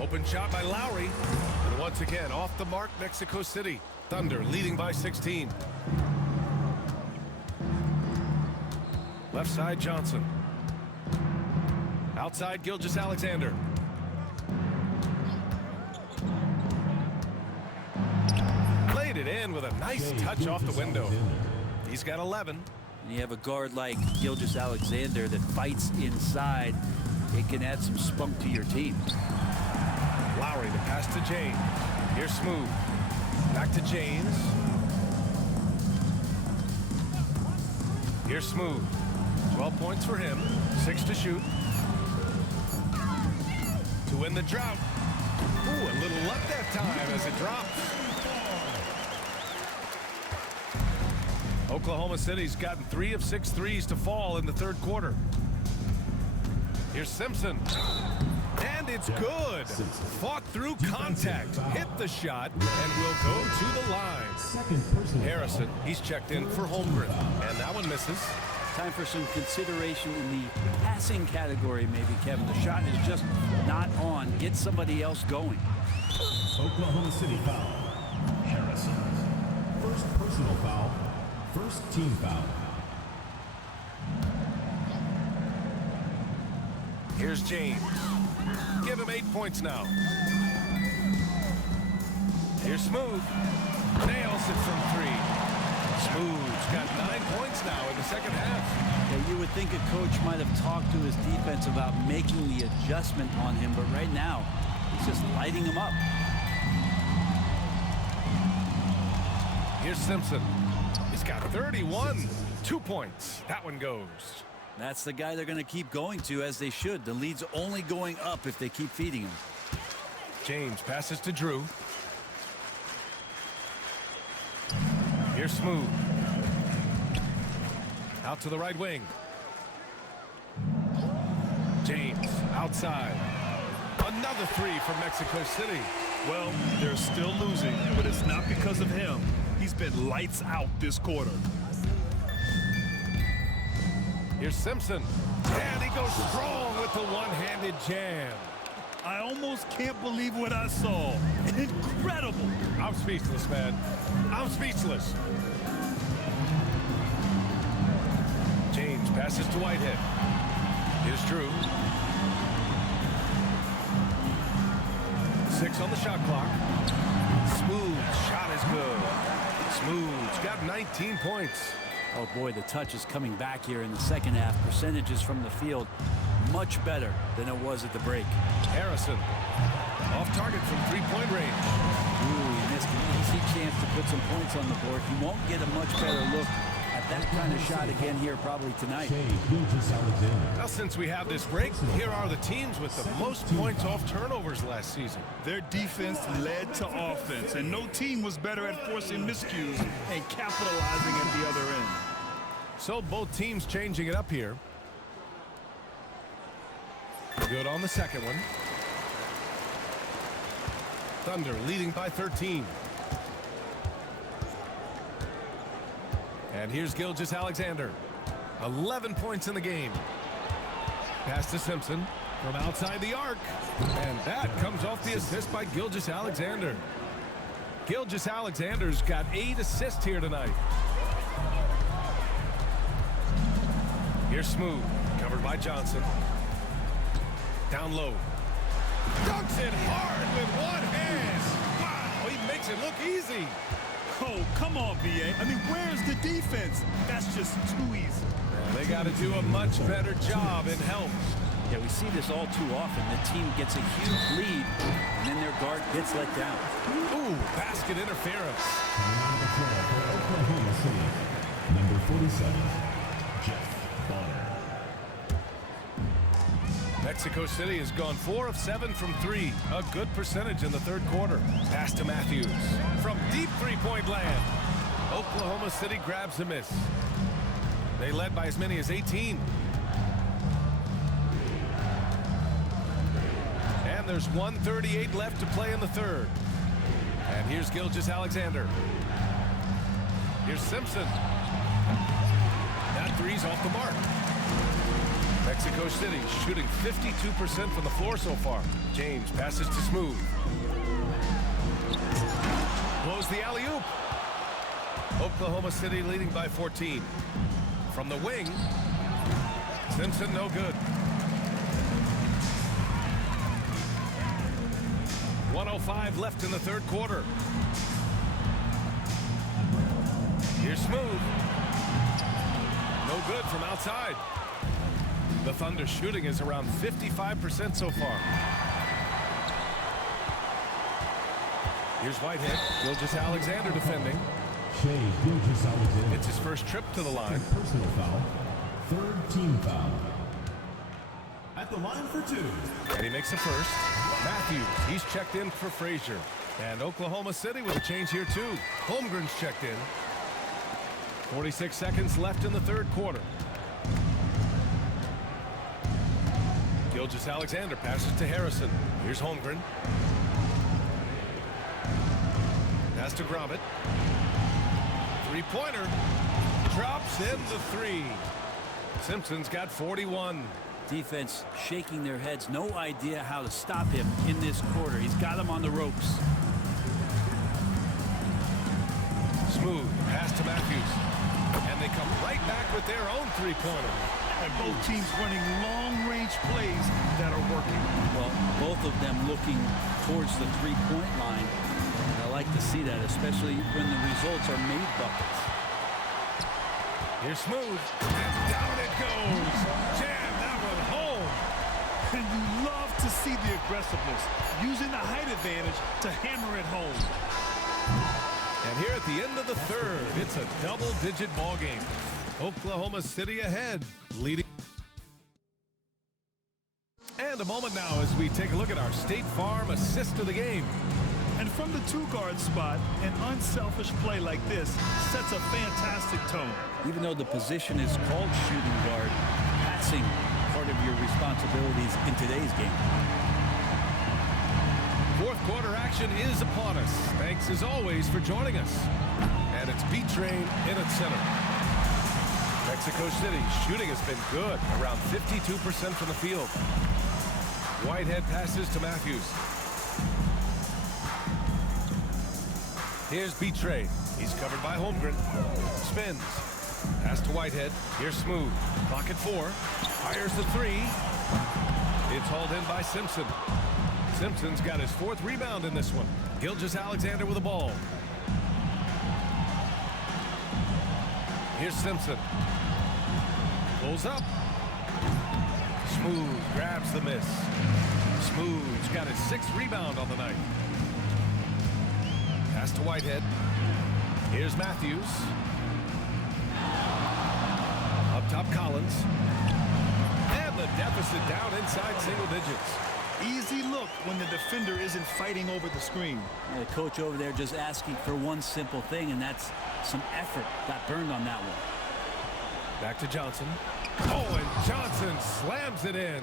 Open shot by Lowry. And once again, off the mark, Mexico City. Thunder leading by 16. Left side, Johnson. Outside, Gilgeous-Alexander. Played it in with a nice touch off the window. He's got 11. And you have a guard like Gilgeous-Alexander that fights inside. It can add some spunk to your team. Lowry, the pass to James. Here's Smooth. Back to James. Here's Smooth. 12 points for him. 6 to shoot. To win the drought. Ooh, a little luck that time as it drops. Oklahoma City's gotten 3 of 6 threes to fall in the third quarter. Here's Simpson. And it's good. Fought through contact, hit the shot, and will go to the line. Harrison, he's checked in for Holmgren. And that one misses. Time for some consideration in the passing category, maybe, Kevin. The shot is just not on. Get somebody else going. Oklahoma City foul. Harrison. First personal foul. First team foul. Here's James. Give him 8 points now. Here's Smooth. Nails it from 3. Smooth's got 9 points now in the second half. Yeah, you would think a coach might have talked to his defense about making the adjustment on him, but right now, he's just lighting him up. Here's Simpson. He's got 31. 2 points. That one goes. That's the guy they're going to keep going to, as they should. The lead's only going up if they keep feeding him. James passes to Drew. Here's Smooth. Out to the right wing. James outside. Another 3 from Mexico City. Well, they're still losing, but it's not because of him. He's been lights out this quarter. Here's Simpson. And he goes strong with the one-handed jam. I almost can't believe what I saw. Incredible. I'm speechless, man. I'm speechless. James passes to Whitehead. Here's Drew. 6 on the shot clock. Smooth shot is good. Smooth's got 19 points. Oh, boy, the touch is coming back here in the second half. Percentages from the field much better than it was at the break. Harrison off target from 3-point range. Ooh, he missed an easy chance to put some points on the board. He won't get a much better look at that kind of shot again here probably tonight. Now, since we have this break, here are the teams with the most points off turnovers last season. Their defense led to offense, and no team was better at forcing miscues and capitalizing at the other end. So both teams changing it up here. Good on the second one. Thunder leading by 13. And here's Gilgeous-Alexander. 11 points in the game. Pass to Simpson from outside the arc. And that comes off the assist by Gilgeous-Alexander. Gilgeous-Alexander's got 8 assists here tonight. Here's Smooth, covered by Johnson. Down low. Dunks it hard with one hand. Wow, he makes it look easy. Oh, come on, B.A. I mean, where's the defense? That's just too easy. They got to do a much better job in help. Yeah, we see this all too often. The team gets a huge lead, and then their guard gets let down. Ooh, basket interference. Oklahoma City, number 47, Jeff Bonner. Mexico City has gone 4 of 7 from 3. A good percentage in the third quarter. Pass to Matthews from deep three-point land. Oklahoma City grabs a miss. They led by as many as 18. And there's 1:38 left to play in the third. And here's Gilgeous-Alexander. Here's Simpson. That three's off the mark. Mexico City shooting 52% from the floor so far. James passes to Smooth. Blows the alley-oop. Oklahoma City leading by 14. From the wing, Simpson no good. 1:05 left in the third quarter. Here's Smooth. No good from outside. The Thunder shooting is around 55% so far. Here's Whitehead. Gilgeous-Alexander defending. It's his first trip to the line. Personal foul. Third team foul. At the line for two. And he makes the first. Matthews, he's checked in for Frazier. And Oklahoma City with a change here too. Holmgren's checked in. 46 seconds left in the third quarter. Gilgeous-Alexander passes to Harrison. Here's Holmgren. Pass to Gromit. Three-pointer. Drops in the three. Simpson's got 41. Defense shaking their heads. No idea how to stop him in this quarter. He's got him on the ropes. Smooth pass to Matthews. And they come right back with their own three-pointer. And both teams running long-range plays that are working. Well, both of them looking towards the three-point line. And I like to see that, especially when the results are made buckets. Here's Smooth. And down it goes. Jam that one home. And you love to see the aggressiveness, using the height advantage to hammer it home. And here at the end of the third, it's a double-digit ball game. Oklahoma City ahead, leading. And a moment now as we take a look at our State Farm assist of the game. And from the two-guard spot, an unselfish play like this sets a fantastic tone. Even though the position is called shooting guard, passing part of your responsibilities in today's game. Fourth quarter action is upon us. Thanks as always for joining us. And it's B-Train in its center. Mexico City shooting has been good, around 52% from the field. Whitehead passes to Matthews. Here's B-Train. He's covered by Holmgren. Spins. Pass to Whitehead. Here's Smooth. Clock at 4. Fires the three. It's hauled in by Simpson. Simpson's got his fourth rebound in this one. Gilgeous-Alexander with the ball. Here's Simpson. Pulls up. Smooth grabs the miss. Smooth's got his sixth rebound on the night. Pass to Whitehead. Here's Matthews. Up top, Collins. And the deficit down inside single digits. Easy look when the defender isn't fighting over the screen. The coach over there just asking for one simple thing, and that's some effort. Got burned on that one. Back to Johnson. Oh, and Johnson slams it in.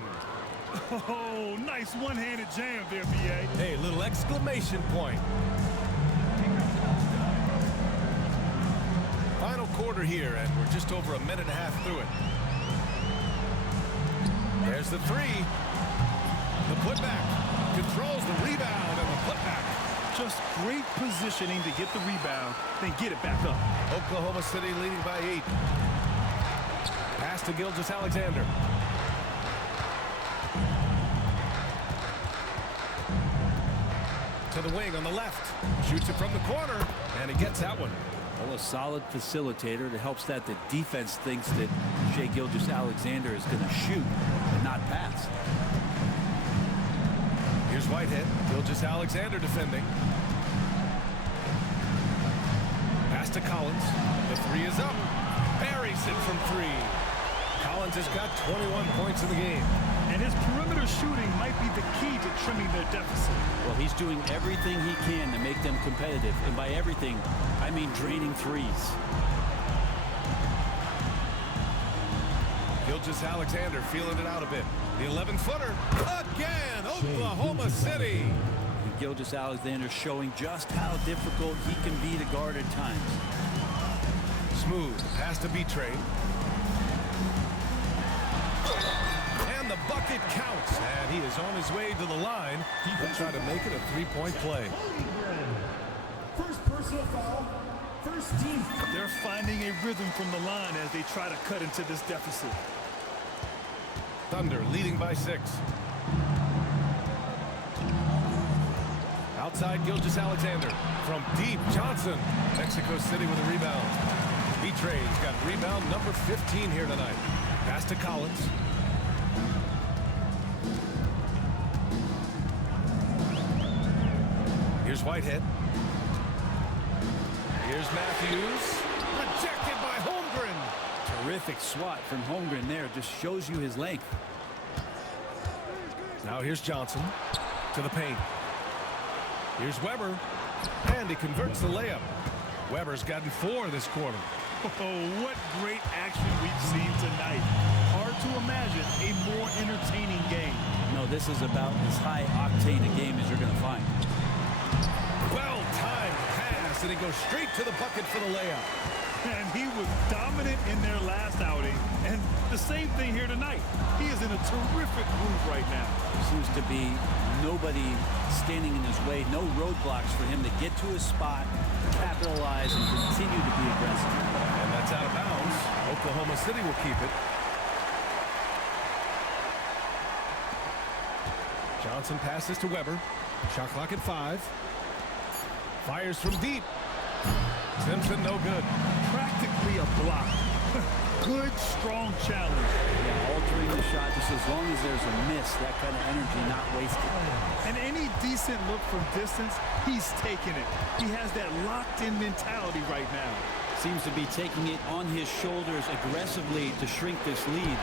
Oh, nice one-handed jam there, B.A. Hey, little exclamation point. Final quarter here, and we're just over a minute and a half through it. There's the three. The putback. Controls the rebound and the putback. Just great positioning to get the rebound, then get it back up. Oklahoma City leading by 8. Pass to Gilgeous-Alexander. To the wing on the left. Shoots it from the corner, and he gets that one. Well, a solid facilitator that helps that the defense thinks that Shai Gilgeous-Alexander is going to shoot and not pass. Here's Whitehead. Gilgeous-Alexander defending. Pass to Collins. The three is up. Buries it from 3. Collins has got 21 points in the game. And his perimeter shooting might be the key to trimming their deficit. Well, he's doing everything he can to make them competitive. And by everything, I mean draining threes. Gilgeous-Alexander feeling it out a bit. The 11-footer. Again, Oklahoma City. Gilgeous-Alexander showing just how difficult he can be to guard at times. Smooth. Pass to B-Train. And the bucket counts. And he is on his way to the line. He'll try to make it a three-point play. First personal foul. First team. They're finding a rhythm from the line as they try to cut into this deficit. Thunder leading by 6. Outside Gilgeous-Alexander. From deep, Johnson. Mexico City with a rebound. B-Train's got rebound number 15 here tonight. Pass to Collins. Here's Whitehead. Here's Matthews. Rejected by Holmgren. Terrific swat from Holmgren there. Just shows you his length. Now here's Johnson to the paint. Here's Weber, and he converts the layup. Weber's gotten 4 this quarter. Oh, what great action we've seen tonight. Hard to imagine a more entertaining game. No, this is about as high-octane a game as you're going to find. Well-timed pass, and he goes straight to the bucket for the layup. And he was dominant in their last outing, and the same thing here tonight. He is in a terrific groove right now. There seems to be nobody standing in his way, no roadblocks for him to get to his spot, capitalize, and continue to be aggressive. And that's out of bounds. Oklahoma City will keep it. Johnson passes to Weber. Shot clock at 5. Fires from deep. Simpson no good. Practically a block. Good, strong challenge. Yeah, altering the shot just as long as there's a miss, that kind of energy not wasted. And any decent look from distance, he's taking it. He has that locked-in mentality right now. Seems to be taking it on his shoulders aggressively to shrink this lead.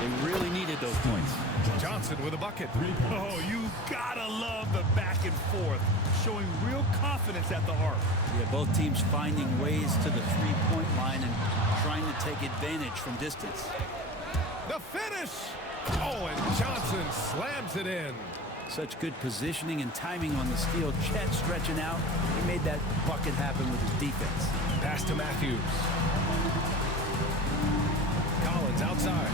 They really needed those points. Johnson with a bucket. Oh, you gotta love the back and forth, showing real confidence at the arc. Yeah, both teams finding ways to the three-point line and trying to take advantage from distance. The finish! Oh, and Johnson slams it in. Such good positioning and timing on the steal. Chet stretching out. He made that bucket happen with his defense. Pass to Matthews. Collins outside.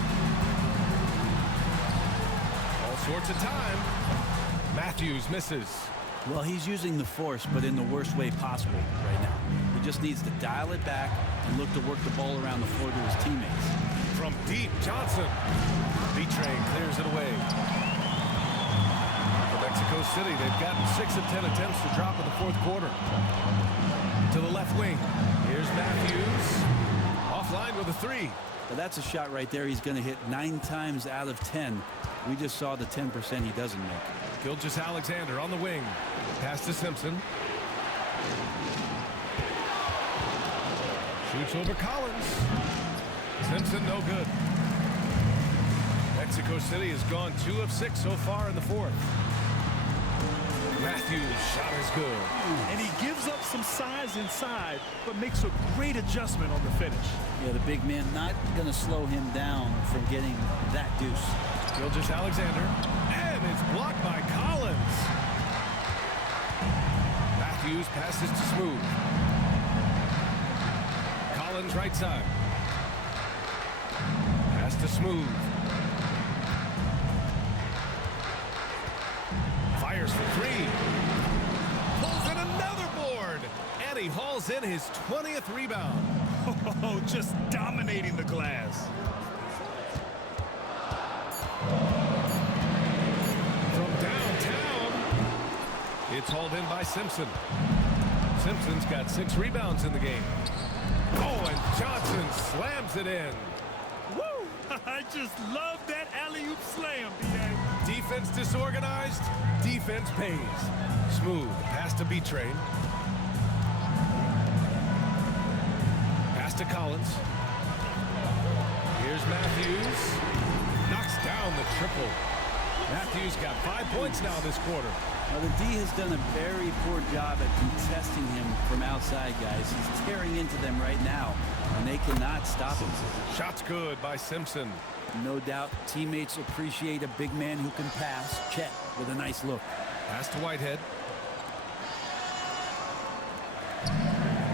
All sorts of time. Matthews misses. Well, he's using the force, but in the worst way possible right now. He just needs to dial it back and look to work the ball around the floor to his teammates. From deep, Johnson. B-Train clears it away. For Mexico City, they've gotten 6 of 10 attempts to drop in the 4th quarter. To the left wing. Here's Matthews. Offline with a 3. But that's a shot right there he's going to hit 9 times out of 10. We just saw the 10% he doesn't make. Gilgeous Alexander on the wing. Pass to Simpson. Shoots over Collins. Simpson no good. Mexico City has gone 2 of 6 so far in the 4th. Matthews' shot is good. And he gives up some size inside, but makes a great adjustment on the finish. Yeah, the big man not going to slow him down from getting that deuce. Gilgeous Alexander. And it's blocked by Collins. Matthews passes to Smooth. Collins right side. Pass to Smooth. Fires for 3. Pulls in another board. And he hauls in his 20th rebound. Oh, just dominating the glass. From downtown, it's hauled in by Simpson. Simpson's got 6 rebounds in the game. Oh, and Johnson slams it in. Woo! I just love that alley-oop slam, B.A. Defense disorganized, defense pays. Smooth, pass to B-Train. Pass to Collins. Here's Matthews. Knocks down the triple. Matthews got 5 points now this quarter. Now, the D has done a very poor job at contesting him from outside, guys. He's tearing into them right now, and they cannot stop him. Shot's good by Simpson. No doubt teammates appreciate a big man who can pass. Chet with a nice look. Pass to Whitehead.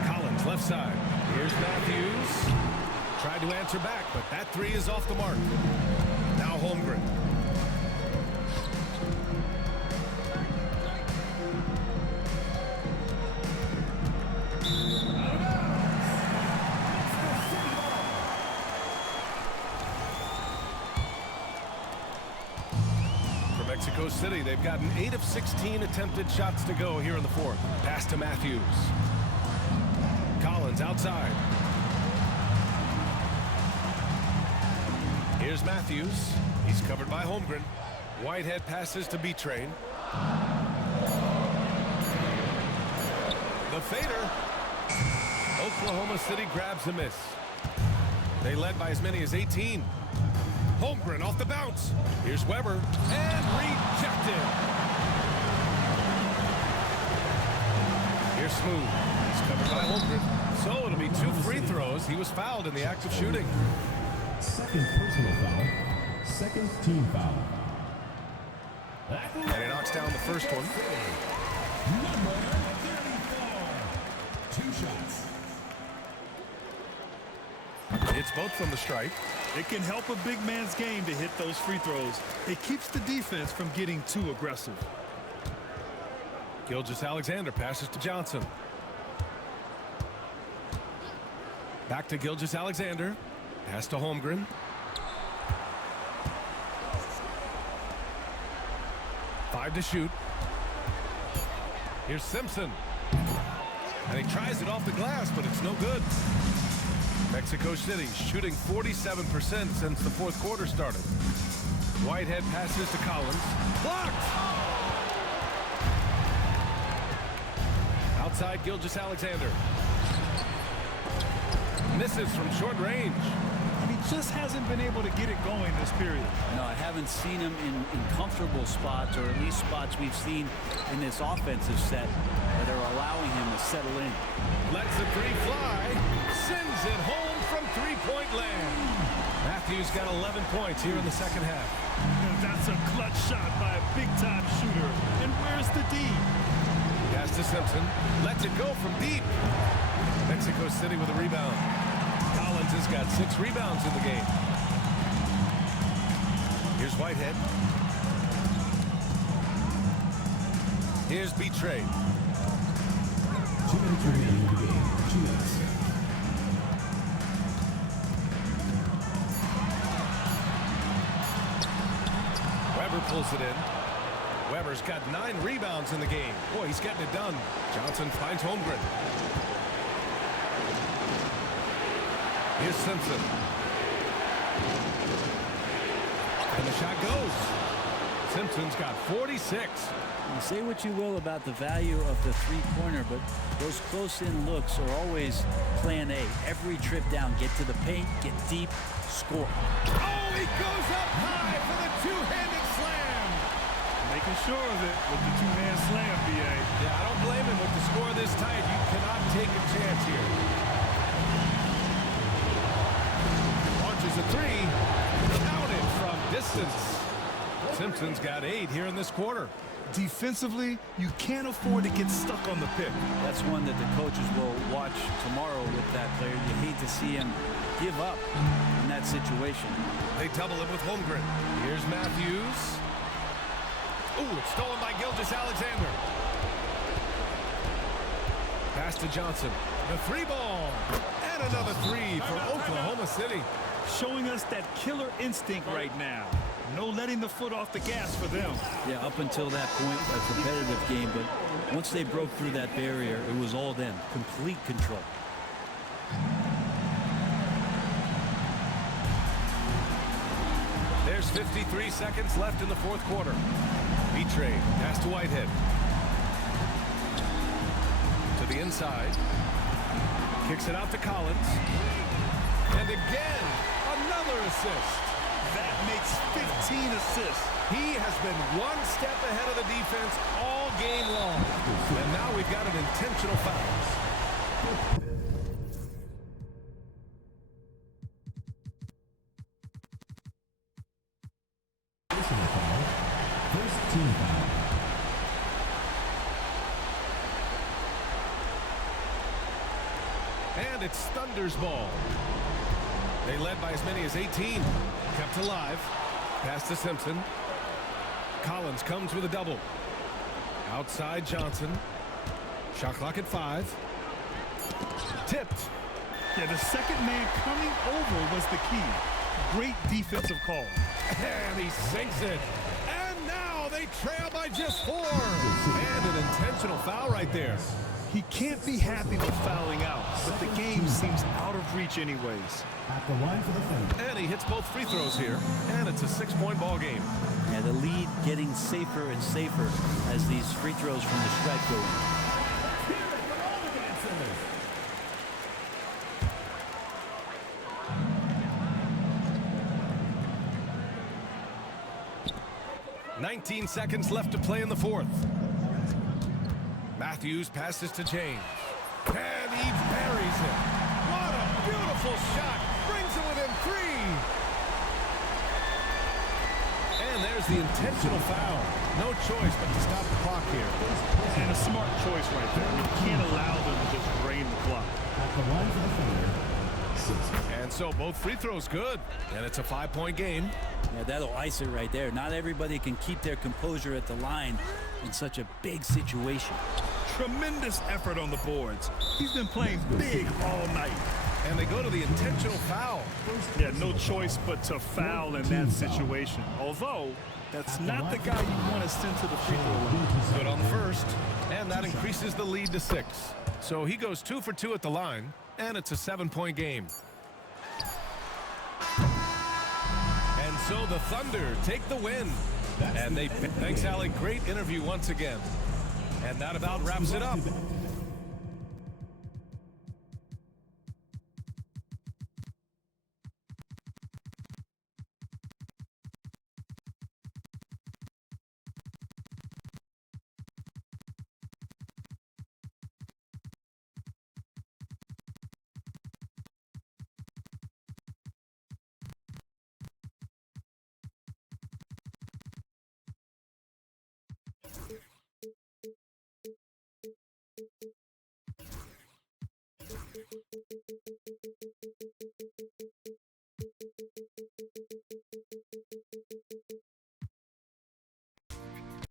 Collins left side. Here's Matthews. Tried to answer back, but that 3 is off the mark. Now Holmgren. Mexico City, they've gotten 8 of 16 attempted shots to go here in the 4th. Pass to Matthews. Collins outside. Here's Matthews. He's covered by Holmgren. Whitehead passes to B-Train. The fader. Oklahoma City grabs the miss. They led by as many as 18. Holmgren off the bounce. Here's Weber. And move. He's covered by Holmgren. So it'll be 2 free throws. He was fouled in the act of shooting. Second personal foul. Second team foul. And he knocks down the first one. Number 34. 2 shots. It's both from the stripe. It can help a big man's game to hit those free throws. It keeps the defense from getting too aggressive. Gilgeous-Alexander passes to Johnson. Back to Gilgeous-Alexander. Pass to Holmgren. Five to shoot. Here's Simpson. And he tries it off the glass, but it's no good. Mexico City shooting 47% since the fourth quarter started. Whitehead passes to Collins. Blocked! Outside Gilgeous-Alexander. Misses from short range. And he just hasn't been able to get it going this period. No, I haven't seen him in comfortable spots, or at least spots we've seen in this offensive set that are allowing him to settle in. Lets the three fly. Sends it home from three-point land. Matthews got 11 points here in the second half. And that's a clutch shot by a big-time shooter. And where's the D? Pass to Simpson. Lets it go from deep. Mexico City with a rebound. Collins has got 6 rebounds in the game. Here's Whitehead. Here's Betrayed. 2 minutes remaining in the game. 2 minutes. Weber pulls it in. Weber's got 9 rebounds in the game. Boy, he's getting it done. Johnson finds Holmgren. Here's Simpson. And the shot goes. Simpson's got 46. You say what you will about the value of the three-pointer, but those close-in looks are always plan A. Every trip down, get to the paint, get deep, score. Oh, he goes up high for the two-handed slam. Making sure of it with the two-hand slam, B.A. Yeah, I don't blame him with the score this tight. You cannot take a chance here. Launches a three. Counted from distance. Simpson's got 8 here in this quarter. Defensively, you can't afford to get stuck on the pick. That's one that the coaches will watch tomorrow with that player. You hate to see him give up in that situation. They double him with Holmgren. Here's Matthews. Ooh, it's stolen by Gilgeous-Alexander. Pass to Johnson. The 3-ball. And another 3 for Oklahoma City. Showing us that killer instinct right now. No letting the foot off the gas for them. Yeah, up until that point, a competitive game, but once they broke through that barrier, it was all them. Complete control. There's 53 seconds left in the fourth quarter. Betrayed. Pass to Whitehead. To the inside. Kicks it out to Collins. And again, another assist. That makes 15 assists. He has been one step ahead of the defense all game long. And now we've got an intentional foul. Personal foul. First team foul. And it's Thunder's ball. They led by as many as 18. Kept alive. Pass to Simpson. Collins comes with a double. Outside Johnson. Shot clock at 5. Tipped. Yeah, the second man coming over was the key. Great defensive call. And he sinks it. And now they trail by just 4. And an intentional foul right there. He can't be happy with fouling out, but the game seems out of reach anyways. At the line for the finish. And he hits both free throws here. And it's a 6-point ball game. Yeah, the lead getting safer and safer as these free throws from the stripe go in. 19 seconds left to play in the fourth. Matthews passes to James. And he buries it. What a beautiful shot. Brings it within 3. And there's the intentional foul. No choice but to stop the clock here. And a smart choice right there. You can't allow them to just drain the clock. At the line for the Thunder. And so both free throws good. And it's a 5-point game. Yeah, that'll ice it right there. Not everybody can keep their composure at the line in such a big situation. Tremendous effort on the boards. He's been playing big all night. And they go to the intentional foul. Yeah, no choice but to foul in that situation. Although, that's not the guy you want to send to the free throw line. Good on the first. And that increases the lead to 6. So he goes 2 for 2 at the line. And it's a 7-point game. And so the Thunder take the win. And they thanks, Allie. Great interview once again. And that about wraps it up.